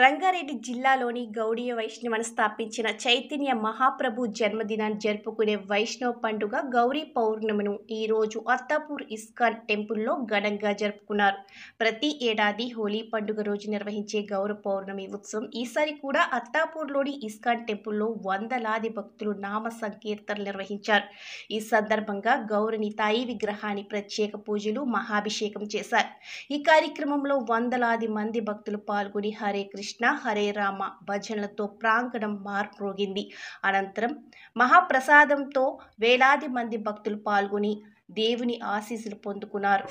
రంగారెడ్డి జిల్లాలోని గౌడీయ వైష్ణవుని స్థాపించిన చైతన్య మహాప్రభు జన్మదినాన్ని జరుపుకునే వైష్ణవ పండుగ గౌరీ పౌర్ణమిను ఈరోజు అత్తాపూర్ ఇస్కాన్ టెంపుల్లో ఘనంగా జరుపుకున్నారు. ప్రతి ఏడాది హోలీ పండుగ రోజు నిర్వహించే గౌర పౌర్ణమి ఉత్సవం ఈసారి కూడా అత్తాపూర్లోని ఇస్కాన్ టెంపుల్లో వందలాది భక్తులు నామ సంకీర్తనలు నిర్వహించారు. ఈ సందర్భంగా గౌరిని తాయి విగ్రహాన్ని ప్రత్యేక పూజలు మహాభిషేకం చేశారు. ఈ కార్యక్రమంలో వందలాది మంది భక్తులు పాల్గొని హరే కృష్ణ హరే రామ భజనలతో ప్రాంగణం మార్మోగింది. అనంతరం మహాప్రసాదంతో వేలాది మంది భక్తులు పాల్గొని దేవుని ఆశీస్సులు పొందుకున్నారు.